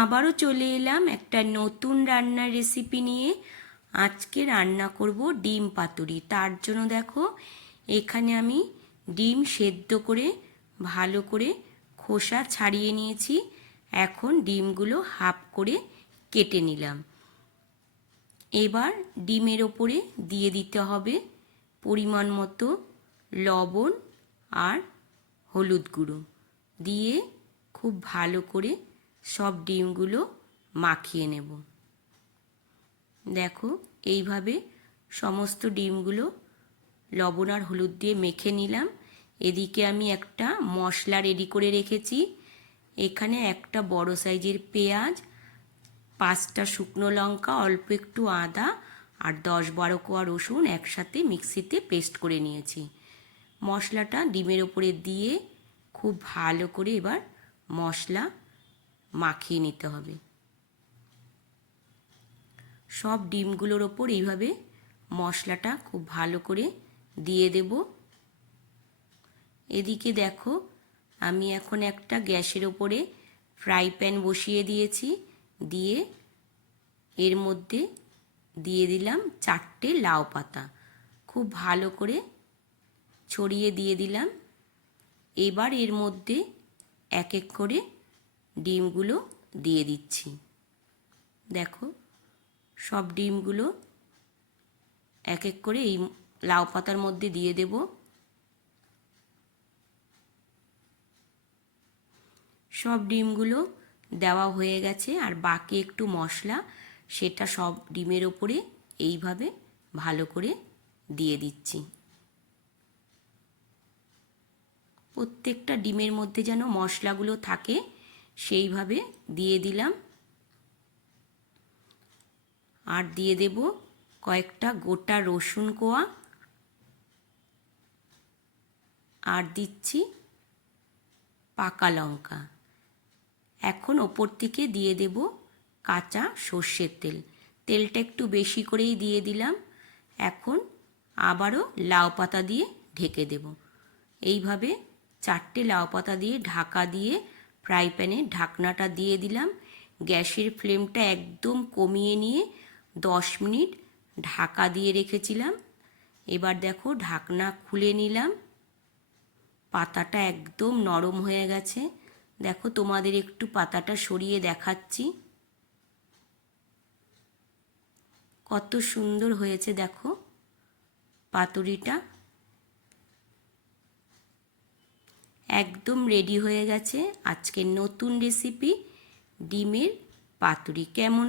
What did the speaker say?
আবারও চলে এলাম একটা নতুন রান্নার রেসিপি নিয়ে। আজকে রান্না করব ডিম পাতুরি। তার জন্য দেখো এখানে আমি ডিম সেদ্ধ করে ভালো করে খোসা ছাড়িয়ে নিয়েছি। এখন ডিমগুলো হাফ করে কেটে নিলাম। এবার ডিমের ওপরে দিয়ে দিতে হবে পরিমাণ মতো লবণ আর হলুদ গুঁড়ো দিয়ে খুব ভালো করে সব ডিমগুলো মাখিয়ে নেব। দেখো এইভাবে সমস্ত ডিমগুলো লবণ আর হলুদ দিয়ে মেখে নিলাম। এদিকে আমি একটা মশলা রেডি করে রেখেছি। এখানে একটা বড় সাইজের পেঁয়াজ, 5টা শুকনো লঙ্কা, অল্প একটু আদা আর 10-12 কোয়া রসুন একসাথে মিক্সিতে পেস্ট করে নিয়েছি। মশলাটা ডিমের ওপরে দিয়ে খুব ভালো করে এবার মশলা মাখিয়ে নিতে হবে। সব ডিমগুলোর ওপর এইভাবে মশলাটা খুব ভালো করে দিয়ে দেব। এদিকে দেখো আমি এখন একটা গ্যাসের ওপরে ফ্রাই প্যান বসিয়ে দিয়েছি। দিয়ে এর মধ্যে দিয়ে দিলাম 4টে লাউ পাতা, খুব ভালো করে ছড়িয়ে দিয়ে দিলাম। এবার এর মধ্যে এক এক করে ডিমগুলো দিয়ে দিচ্ছি। দেখো সব ডিমগুলো এক এক করে এই লাউ পাতার মধ্যে দিয়ে দেব। সব ডিমগুলো দেওয়া হয়ে গেছে, আর বাকি একটু মশলা সেটা সব ডিমের ওপরে এইভাবে ভালো করে দিয়ে দিচ্ছি। প্রত্যেকটা ডিমের মধ্যে যেন মশলাগুলো থাকে সেইভাবে দিয়ে দিলাম। আর দিয়ে দেব কয়েকটা গোটা রসুন কোয়া, আর দিচ্ছি পাকা লঙ্কা। এখন ওপর থেকে দিয়ে দেব কাঁচা সর্ষের তেল। তেলটা একটু বেশি করেই দিয়ে দিলাম। এখন আবারও লাউ পাতা দিয়ে ঢেকে দেব। এইভাবে 4টে লাউ পাতা দিয়ে ঢাকা দিয়ে ফ্রাই প্যানে ঢাকনাটা দিয়ে দিলাম। গ্যাসের ফ্লেমটা একদম কমিয়ে নিয়ে 10 মিনিট ঢাকা দিয়ে রেখেছিলাম। এবার দেখো ঢাকনা খুলে নিলাম। পাতাটা একদম নরম হয়ে গেছে। দেখো তোমাদের একটু পাতাটা সরিয়ে দেখাচ্ছি, কত সুন্দর হয়েছে। দেখো পাতুরিটা একদম রেডি হয়ে গেছে। আজকের নতুন রেসিপি ডিমের পাতুরি কেমন